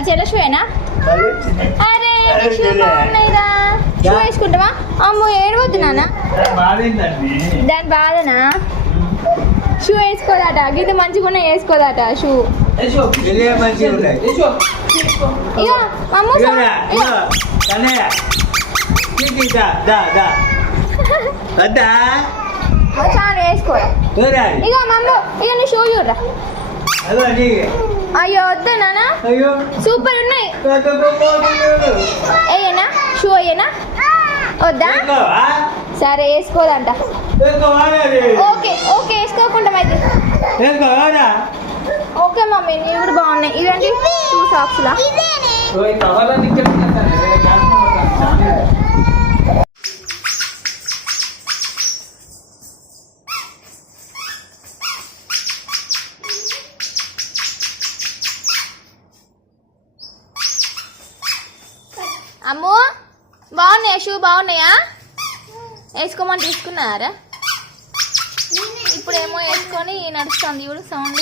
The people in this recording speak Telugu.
అది చెల్ల షూయేనా? అరే షూ బాగున్నాయిరా. షూ వేసుకుంటావా? అమ్మో ఏడవద్దు నాన్న. దాని బాధనా? షూ వేసుకోదట, గీత మంచిగా వేసుకోదట షూ. ఇక అమ్మ చాలా వేసుకో. ఇక మమ్మ ఇక నీ షూ చూడరా. అయ్యో వద్దా నాన్న, సూపర్ ఉన్నాయి. అయ్యేనా షూ? అయ్యేనా వద్దా? సరే వేసుకోదంట. ఓకే ఓకే వేసుకోకుండా అయితే. ఓకే మమ్మీ నీ కూడా బాగున్నాయి. ఇదండి 2 సాక్స్లా. అమ్మో బాగున్నాయా షూ? బాగున్నాయా? వేసుకోమని తీసుకున్నారా? ఇప్పుడేమో వేసుకొని నడుస్తుంది చూడు సౌండ్.